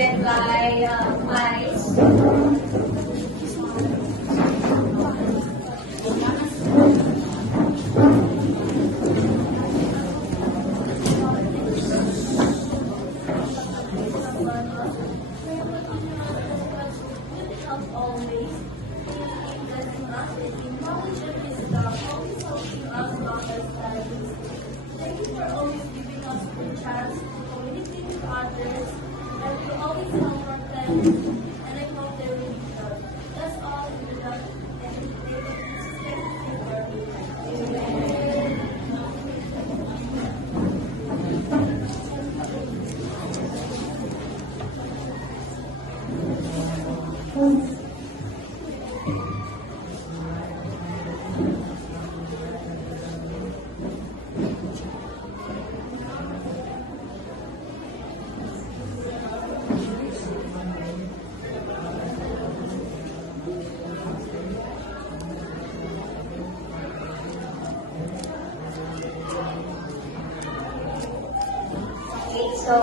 given by mice. Thank you for always giving us the chance to communicate with others and to always help our friends. And I hope they will be proud. That's all in the love and in the name of Jesus Christ. Amen. Okay, so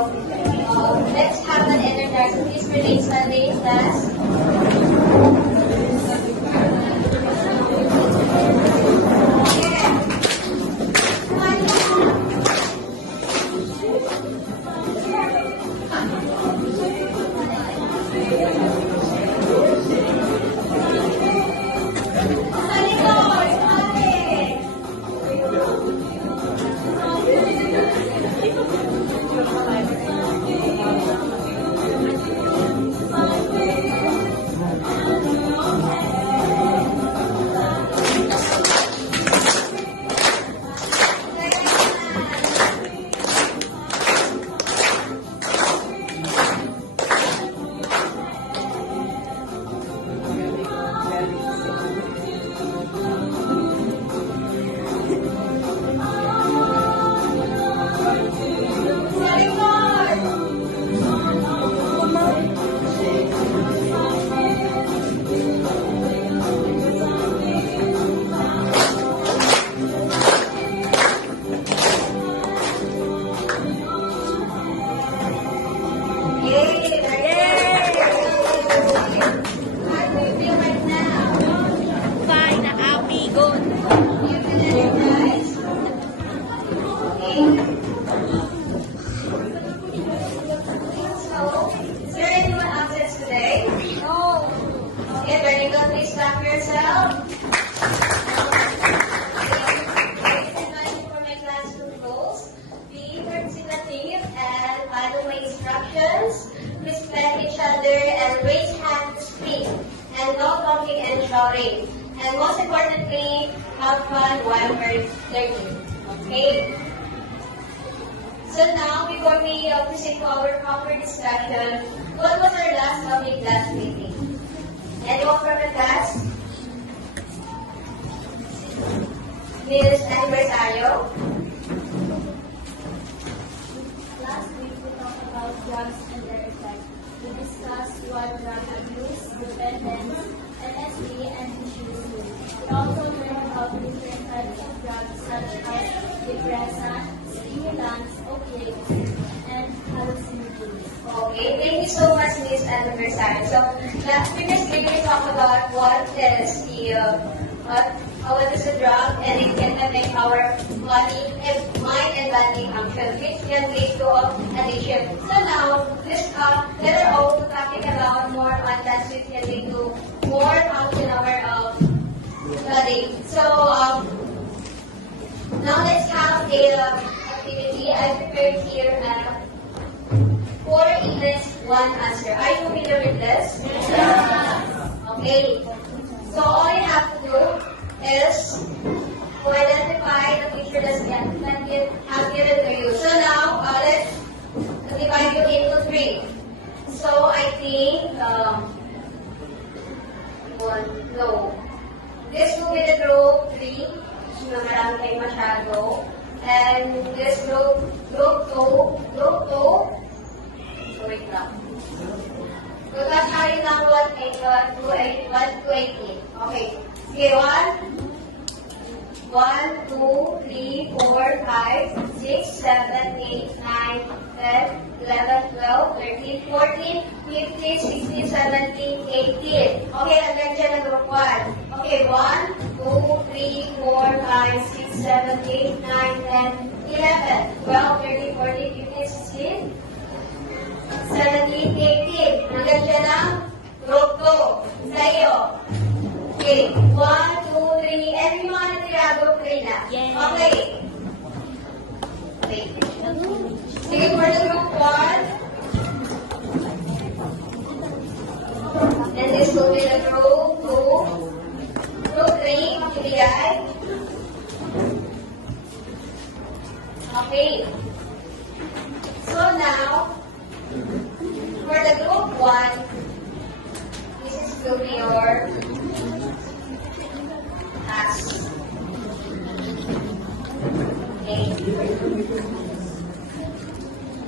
let's have an energizer. Please relate Sunday class. Fine, happy, good. Is there anyone absent today? No. Okay, very good. Please clap yourself. For my classroom goals, be participative and follow my instructions. Respect each other and raise hand to speak. And no talking and shouting. And most importantly, have fun while we're learning. Okay? So now, before we proceed to our proper discussion, what was our last public class meeting? Anyone from the class? Miss Aniversario? Last week we talked about drugs and their effects. We discussed what drug abuse, dependence, LSD, and issues. We also learned about different types of drugs such as depressants, stimulants, opiates, and hallucinogens. Okay, thank you so much, Miss Aniversario. So, previously we talked about what is what is a drug, and it can affect our body, mind, and body function, which can lead to addiction. So now, let us also talking about more on that, which can lead to more function of our body. So now let's have a activity. I prepared here 4 events, 1 answer. Are you familiar with this? Yes. Okay. So all you have to do is to identify the picture that have given to you. So now let's divide you into 3. So I think no. This will be the group 3 na marami kayong masyado. And this group 2, so wait lang. Magkakaroon ng 1 to 18. Okay. Sige, 1, 2, 3, 4, 5, 6, 6, 7, 8, 9, 10, 11, 12, 13, 14, 15, 16, 17, 18. Okay, hanggang dyan na group 1. Okay, 1, 2, 3, 4, 5, 6, 7, 8, 9, 10, 11, 12, 13, 14, 15, 16, 17, 18. Hanggang dyan na group 2. Sa'yo. Okay, 1, 2, 3, and yung mga natira, group 3 na. Yay. Okay. Okay. Sige, for the group 1. And this will be the group 2. Group 3, ibigay. Okay. So now, for the group 1, this is to be your task. Okay.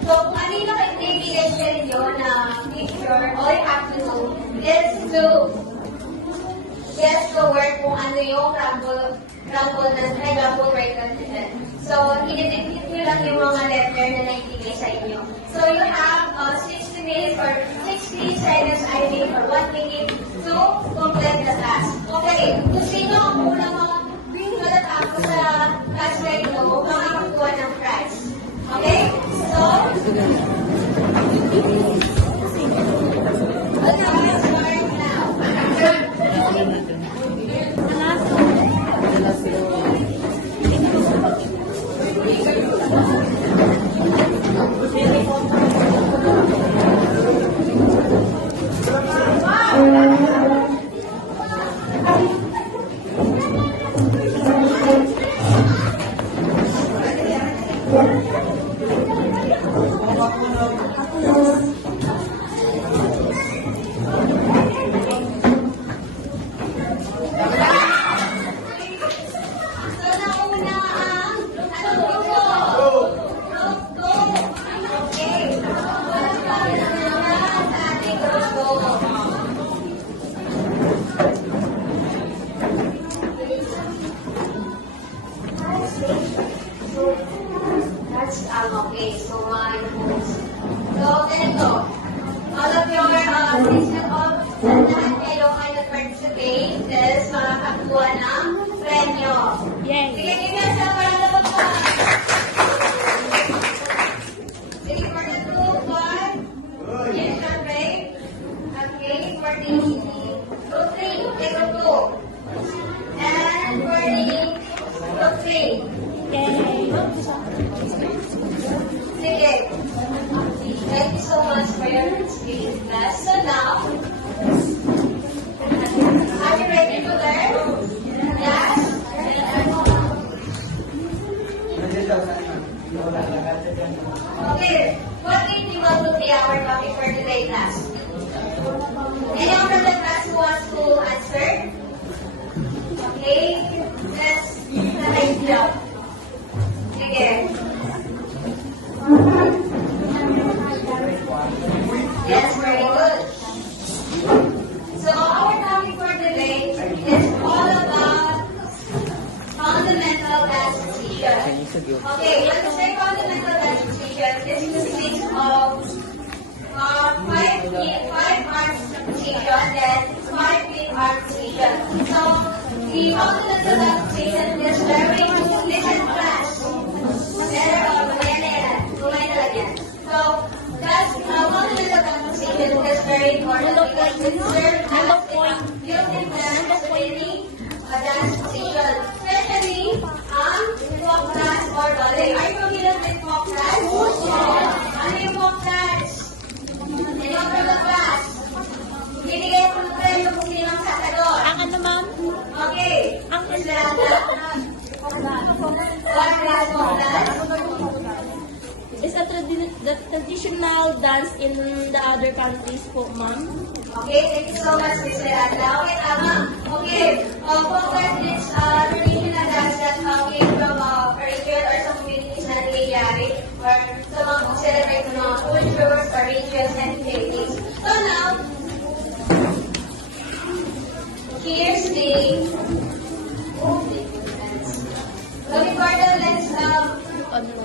So, kanina kay bibigay sa inyo na picture, all you have to do is to guess the word kung ano yung rumble rate content. So, i-dedicate nyo lang yung mga letter na naibigay sa inyo. So, you have 60 minutes or 60 seconds, I think, or 1 minute to complete the task. Okay, kung sino ang unang matatapos sa task na ito, makakakuha ng prize. Okay? So, let's start now. So, nauna ang Okay. Walang pagkakataon sa ating grupo. So, that's okay. So, my rules. So, ganito. All of your instead of lahat kayo ay nag-participate is makakakuha ng premyo. Yay! Sige, give me a sound round of applause. Sige, for the group 1, yes, okay. Okay, for the group 3, okay, group 2. And for the group 3. Yay! Sige. Thank you so much for your participation class. So now, are you ready to learn? Yes? Okay. What do you want to be our topic for today, class? Anyone from the class who wants to answer? Okay. Let's try it out. Sige. Yes, very good. So our topic for today is all about fundamental dance position. Okay, when we say fundamental dance position, this consists of five arms position, then 5 feet arm position. So the fundamental dance position is very listen class. So that's fundamental dance position is very important because it serves as building dance ability, dance position, especially folk dance or ballet. Are you familiar with folk dance? Ano yung folk dance? Sino from the class? Binigay ko ng premyo kung sino ang sasagot. Ang ano, ma'am? Okay. Ang Islanda. What is folk dance? Is the traditional dance in the other countries po, ma'am? Okay, thank you so much, Mr. Adla. Okay, tama. Okay, folk dance is traditional dance that came from a region or some communities na nangyayari or sa mga celebrate ng mga cultures or rituals and activities. So now, here's the so before the let's Ano?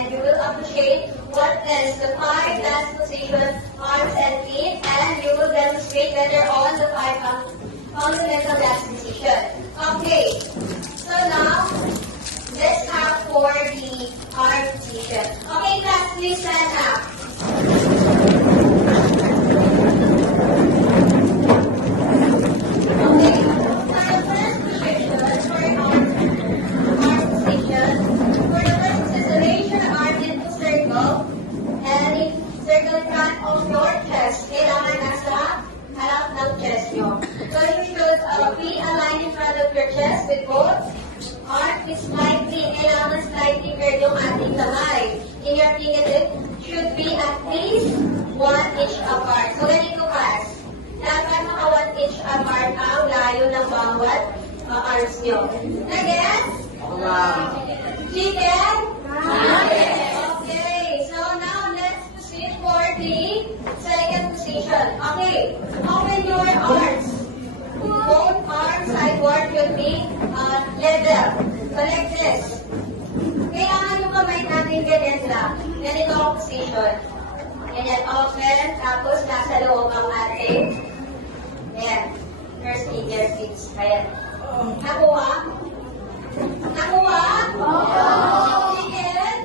and you will appreciate what is the 5 last position, arms and feet, and you will demonstrate whether all the 5 fundamental last position. Okay, so now let's have for the arm position. Okay, class, please stand up. Okay, for the first position, for arm position, for the first position, raise your arm into circle, and circle in front of your chest. Kailangan nasa harap ng chest nyo. So you should be aligned in front of your chest with both arms is slightly, kailangan slightly curved yung ating kamay. In your fingertip should be at least 1 inch apart. So ganito class. Dapat maka 1 inch apart ang layo ng bawat arms nyo. Again? Chicken? Okay. So now let's proceed for the second position. Okay. Open your arms. Both arms sideward should be level. So like this. Kailangan yung kamay natin ganyan lang. Ganito ang position. Ganyan open. Tapos nasa loob ang ating. Ayan. First finger fix. Ayan. Nakuha? Nakuha? Chicken?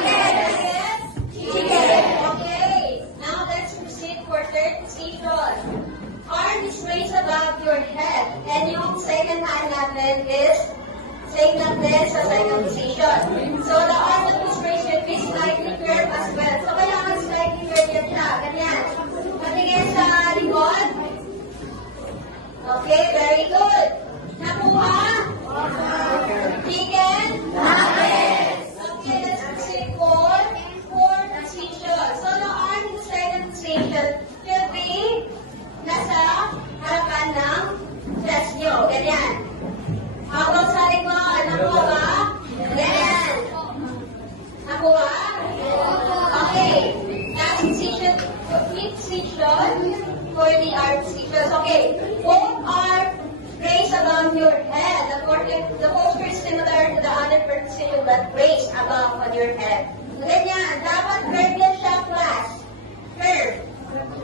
Yes? Chicken. Okay. Now let's proceed for third position. Arm is raised above your head. And yung second hand natin is same lang din sa second position. So the arm that is raised should be slightly curved as well. So kailangan slightly curved yan siya. Ganyan. Patingin sa likod. Okay, very good. Nakuha? Chicken? Okay, let's proceed for fourth position. So the arm in the second position should be nasa harapan ng chest nyo. Ganyan. Habang sa likod, nakuha ba? Ganyan. Nakuha? Okay. Last position, fifth position for the arm positions. Okay. Both are raised above your head. The posture is similar to the other position but raised above on your head. Ganyan. Dapat curve yan siya, class. Curve.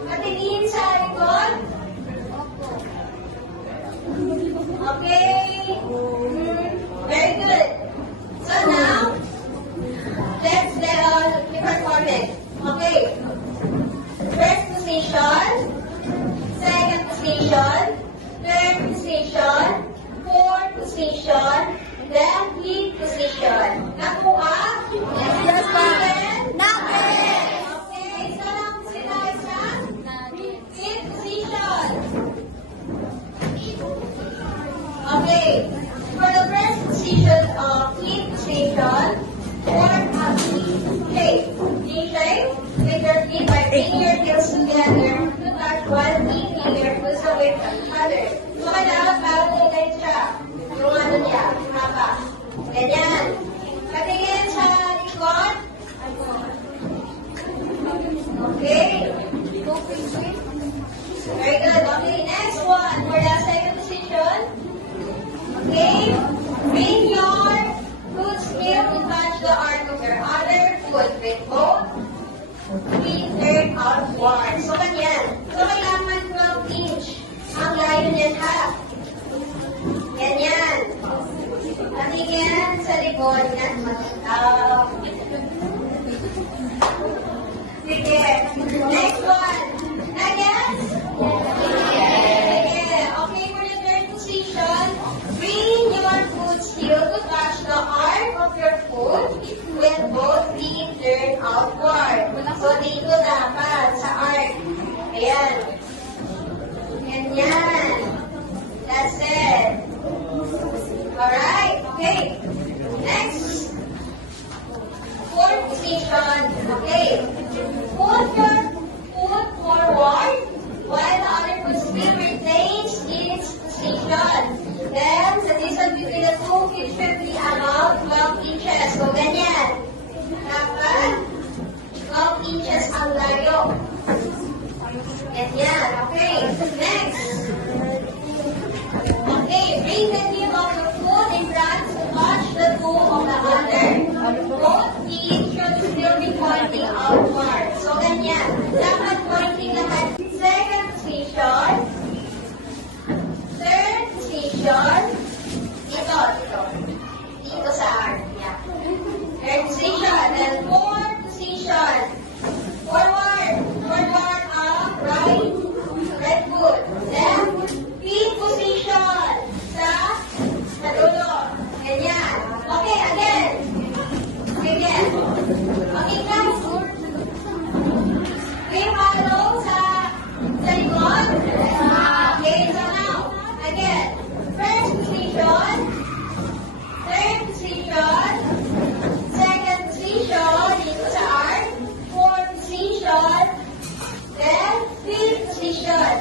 Patingin sa likod. Okay. Very good. So now, let's perform it. Okay. First position, second position, third position, fourth position, then fifth position. Nakuha? Yes, ma'am. Natin. Okay. So now, sila isa. Fifth position. Okay. For the first position of fifth position, form a V-shape. V-shape with your feet by bringing your heels together to touch one knee finger push away from the other. So kailangan parang ganyan siya. Yung ano niya, yung haba. Ganyan. Patingin sa likod. Okay. Very good. Okay, next one. For the second position. Okay. Bring your foot still to touch the arm of your other foot with both feet turned outward. So, ganyan. So, kailangan 12 inch ang layo niyan ha. Ganyan. Patingin sa likod at matitaw. Sige. Next one. Again. Okay, for the third position, bring your foot still to touch the arm of your foot with both feet turned outward. So, dito dapat sa arm. Ayan. Ganyan. That's it. Alright, okay. Next. Fourth position. Okay. Put your foot forward while the other foot still retains its position. Then, the distance between the two feet should be about 12 inches. So, ganyan. Dapat 12 inches ang layo. Ganyan. Okay. Next. Okay. Bring the heel of your foot in front to touch the toe of the other. Both feet should outward. So, ganyan. Dapat pointing lahat. Second position. Third position. Dito. Dito sa arm. Yeah. Third position. Then fourth position. Forward up, right. Red foot. Then, fifth position. Sa dulo. Ganyan. Okay, again. Again. Okay, guys. May follow sa likod. Okay, so now, again. First position. Third position. Second position. Dito sa arm. Fourth position. Then, fifth position.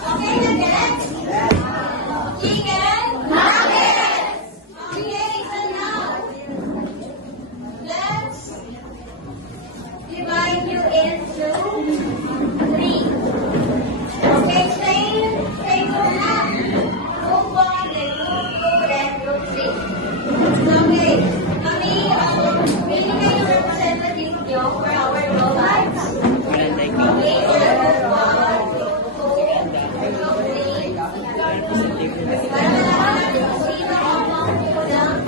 Okay, na next? Chicken. Nuggets. Okay, so now, let's divide you into 3. Okay, stay group up. Group 1, then group 2, then group 3. Okay, kami, pili kayo representative nyo for our robots. Okay, so group 1, group 2, group 3. Para malaman natin kung sino ang unang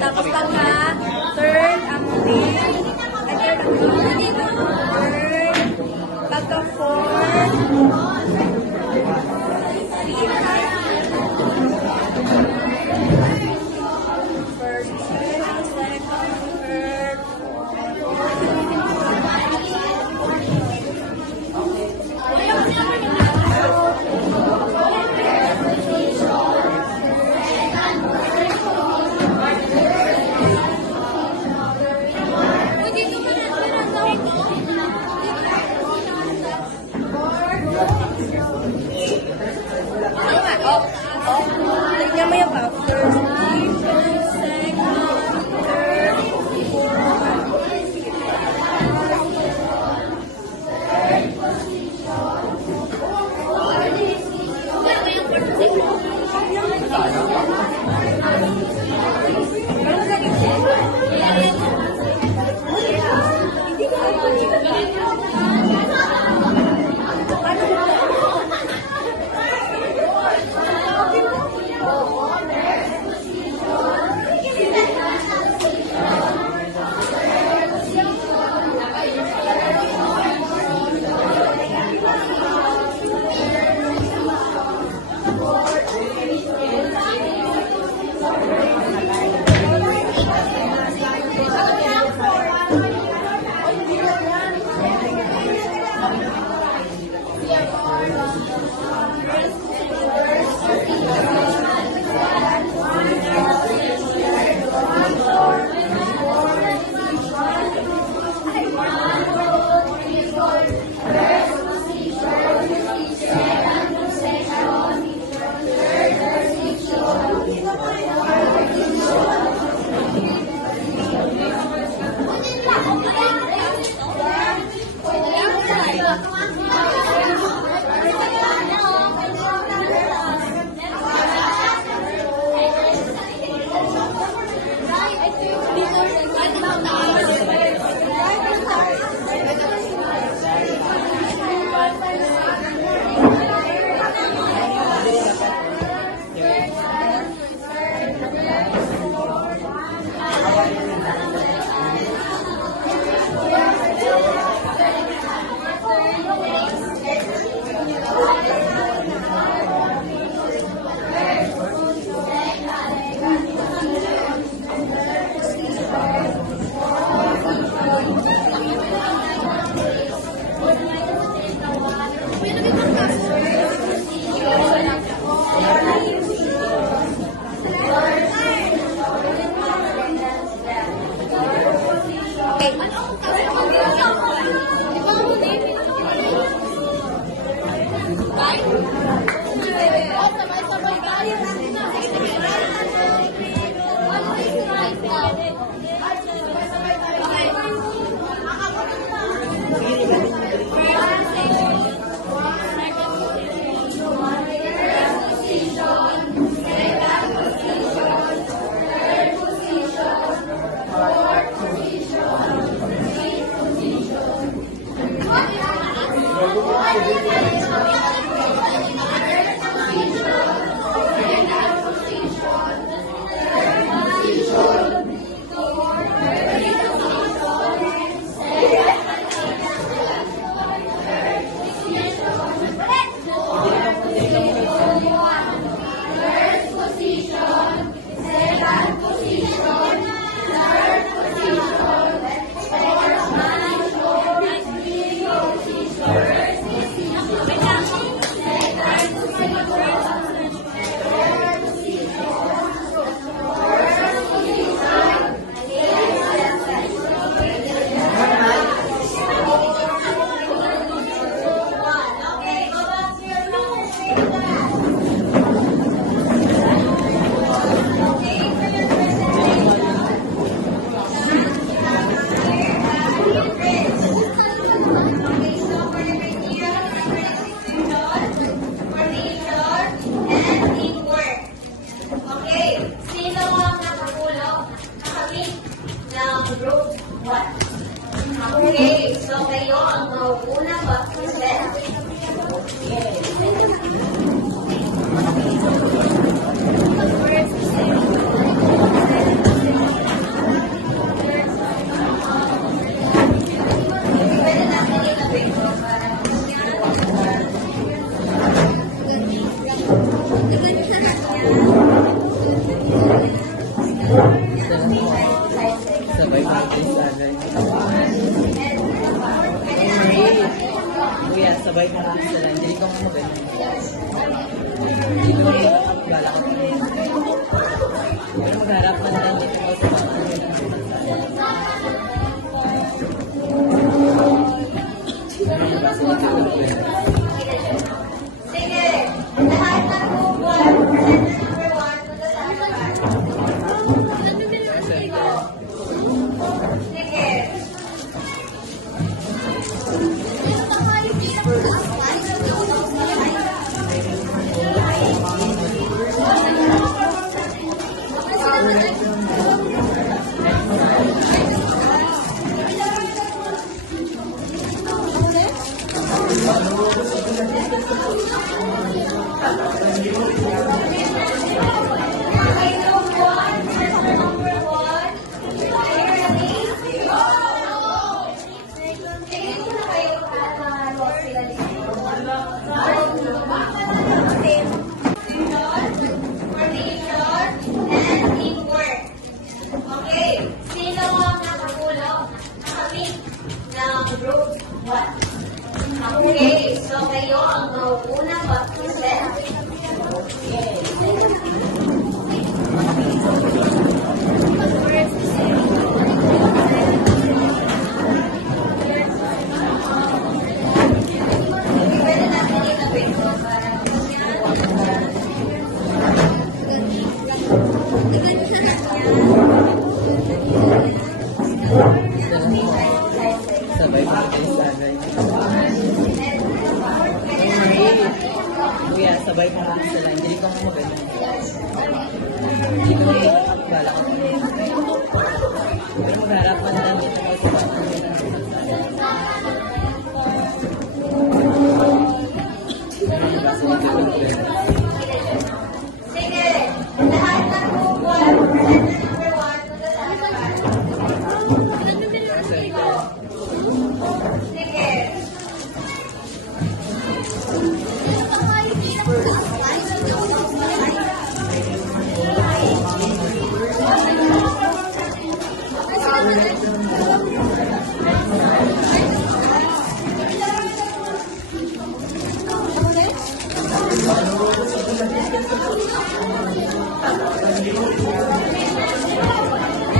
Tapos pagka, third, ang third, pagka fourth, first, second, third, Okay, go back to your room. Okay, for your presentation. Okay, so for the criteria, for execution, coordination, and teamwork. Okay, sino ang nakatulong nakamit ng group 1? Okay, so kayo ang mauuna mag-present. Pwede natin ilapit ko para Sabay practice agad. Kuya, sabay practice na lang. Hindi ko mo ba? Hindi ko bala ko. Pero magharap na lang dito ako sa sige, lahat ng group 1, presenter number 1, punta sa harapan. Sige. Okay, group 1, presenter number 1. Are you ready? Sige, muna kayo para ma-lock sila dito. Coordination and teamwork. Okay, sino ang nakatulong nakamit ng group 1? Okay, so kayo ang mauuna mag-present. Pwede natin ilapit ko para sabay practice agad. Kuya, sabay practice na lang. Hindi ko mo ba? Hindi ko bala ko. Pero magharap na lang dito ako sa sige, lahat ng group 1, presenter number 1, punta sa harapan. Sige.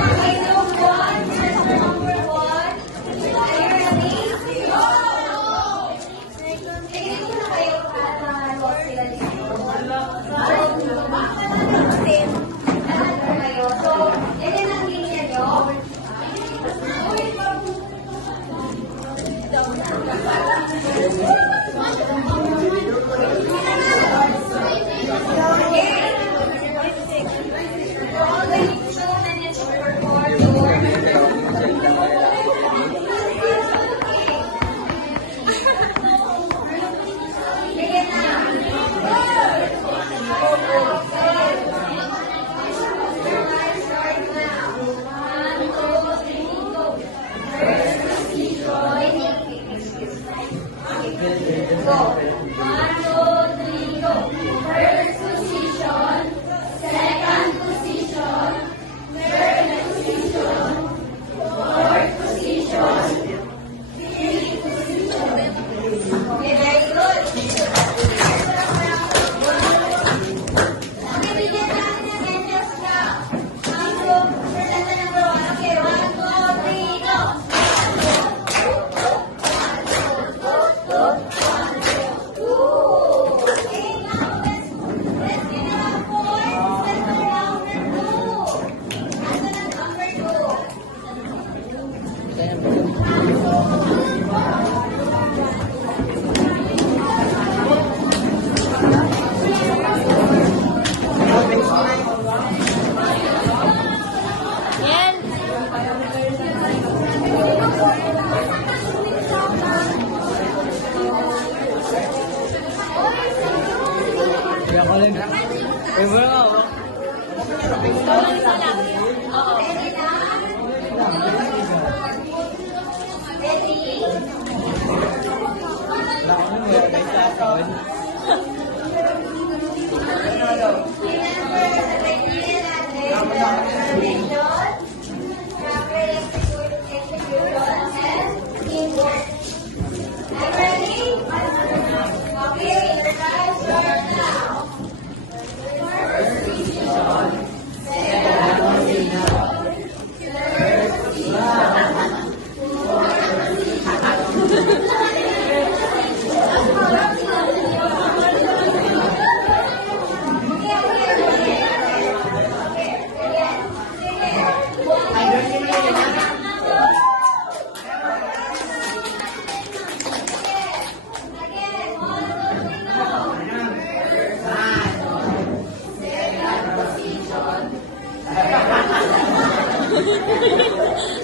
Okay, group 1, presenter number 1.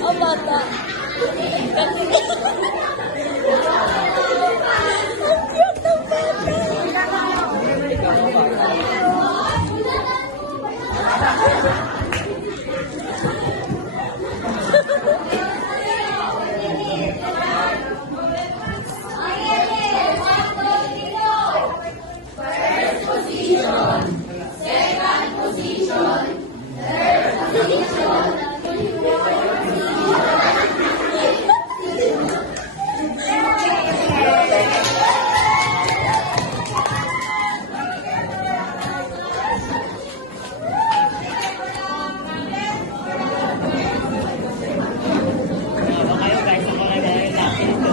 Ang bata. Kayo guys, ako na dahil natin ito.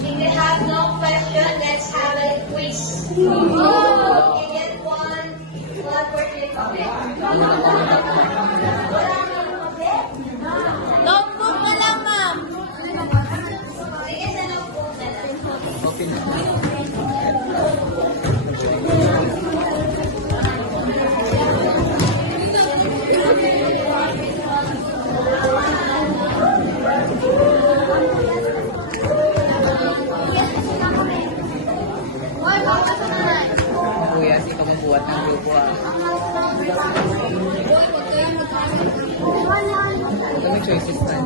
If you have no question, let's have a quiz. You get one question comment. Notebook na lang, ma'am. Sige, sa notebook na lang. Open na. Kuya, ikaw mong buhat ng grupo ah. Huwag kami choices na.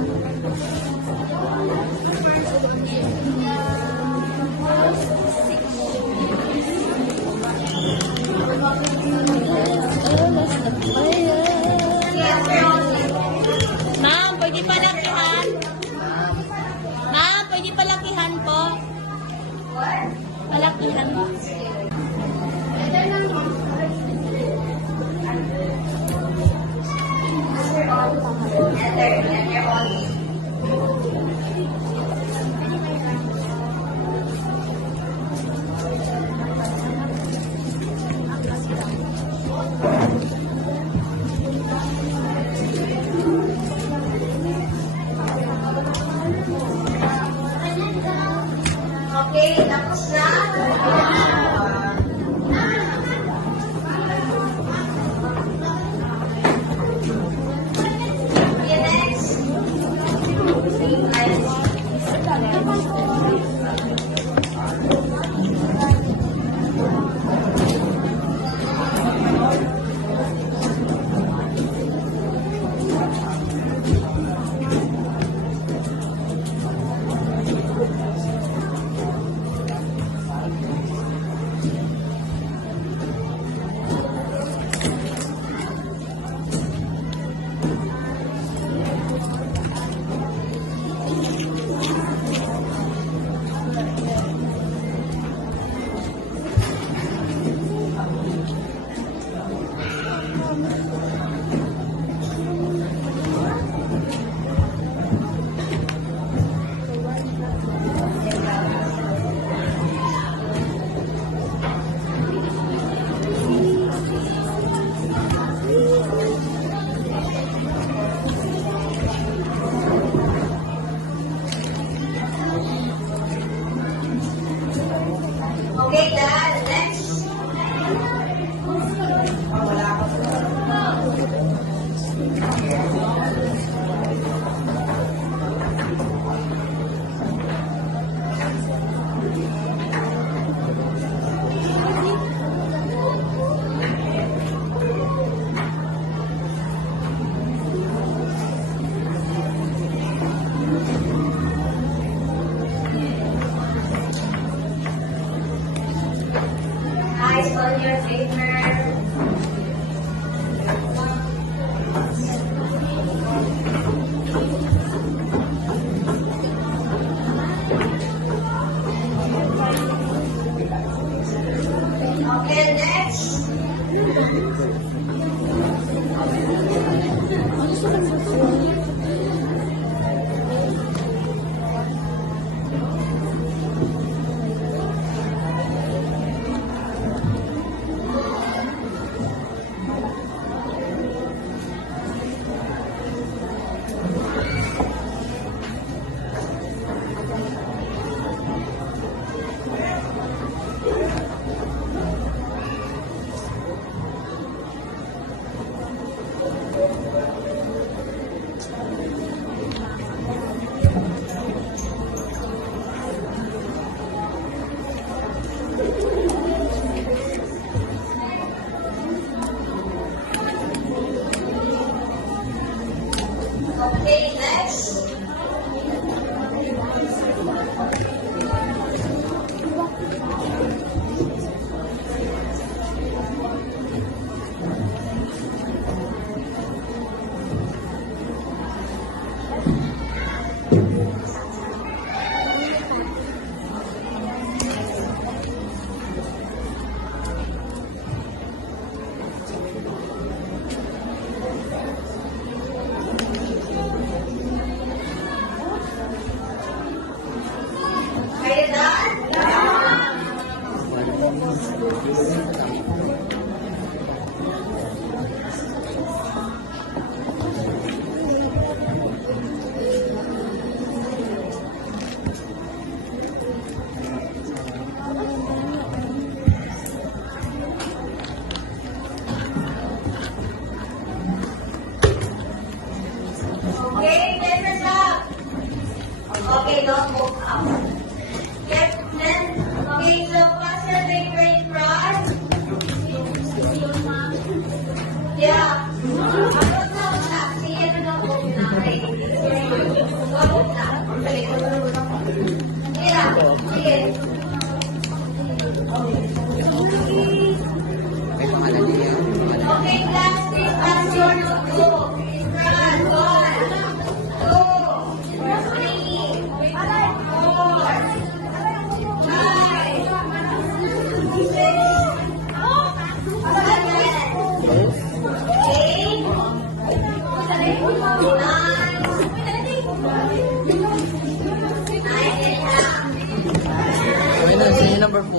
Ma'am, pwede palakihan? Ma'am, pwede palakihan po? Palakihan po.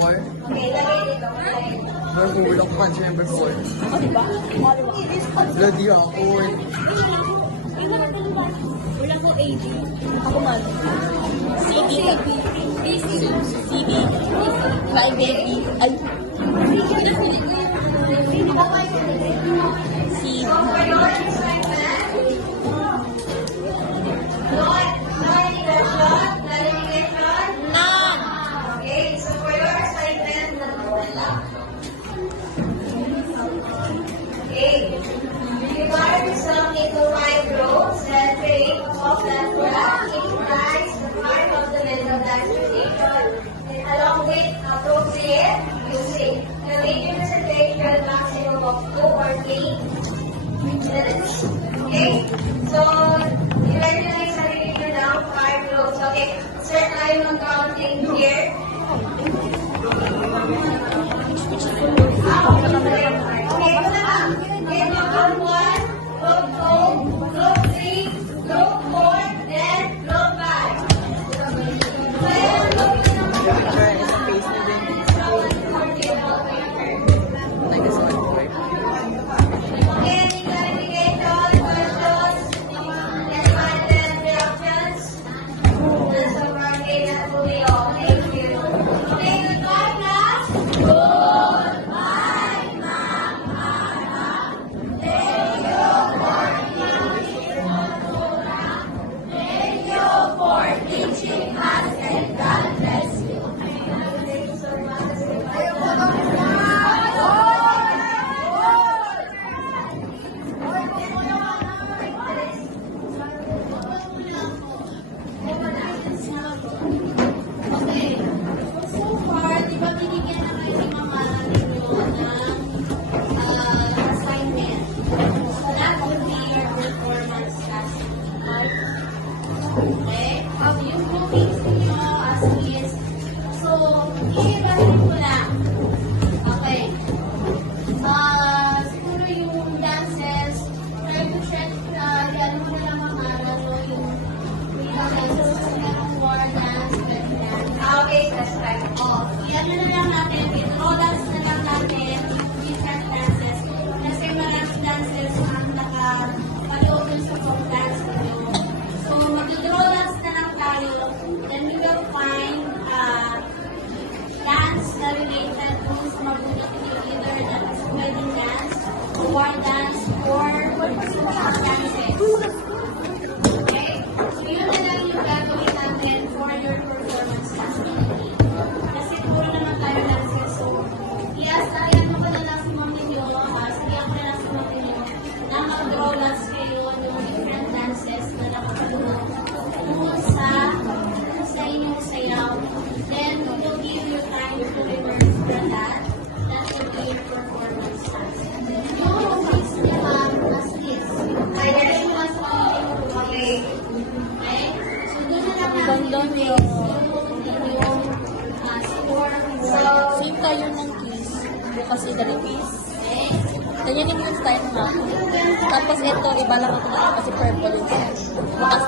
4. Okay, lagay dito. Lagay dito. Nagulak ko country number 4. O, diba? O, diba? Bloody awkward. Yung mga dalawa. Wala ko AD. Ako man. CD. CD. Hi, baby. Ay. CD. So for your assignment, clarification. None. Okay, so for your assignment, nawala. Okay, divide some into 5 rows and create of that graph. Each lies the part of the mental transportation and along with appropriate using. The major presentation maximum of 2 or 3 minutes. Okay, so eventually sarili nyo ng 5 rows. Okay, start tayo ng counting here. Okay, ito na ba? Okay, group 1, group 2, group 3, group 4, and group 5. Picture is a face na din. Like a soundboard. Okay, any clarification, questions, and reactions? That's so far, okay, that's what we all. Thank you. Okay, goodbye, class. Okay. So far, di ba binigyan na kayo ni Mama ninyo ng assignment? So that would be your performance task. Okay? Yung groupings ninyo as is. So, iibahin ko lang. Okay. Siguro yung dances, try to check, yan mo na lang ang aral o yung dances kasi merong war dance, belly dance. Okay, that's fine. Oh, yan na lang natin. I-draw dance na lang natin different dances. Kasi maraming dances ang nakapaloob sa folk dance nyo. So, mag-draw dance na lang tayo. Then we will find dance na related kung sa mabuti either that's wedding dance, war dance, or folk dances. Okay? So, yun na lang yung gagawin natin for your performance task. Kasi puro naman tayo dances. So, i-asayan mo pa na lang si mom ninyo, sabihan ko na lang si mom ninyo, na mag-draw dance kayo ng different dances na nakapalunod kung sa inyong sayaw. Then, we will give you time to rehearse for that. That will be your performance task. Yung fix niya as is. Ay, yes. Yung mas Okay. okay? So, doon na lang natin Bandang yung... yung score. Same tayo ng keys. Bukas i-repeat. Okay? Ganyan yung style nga. Tapos ito, iba lang ako na kasi purple yung style. Bukas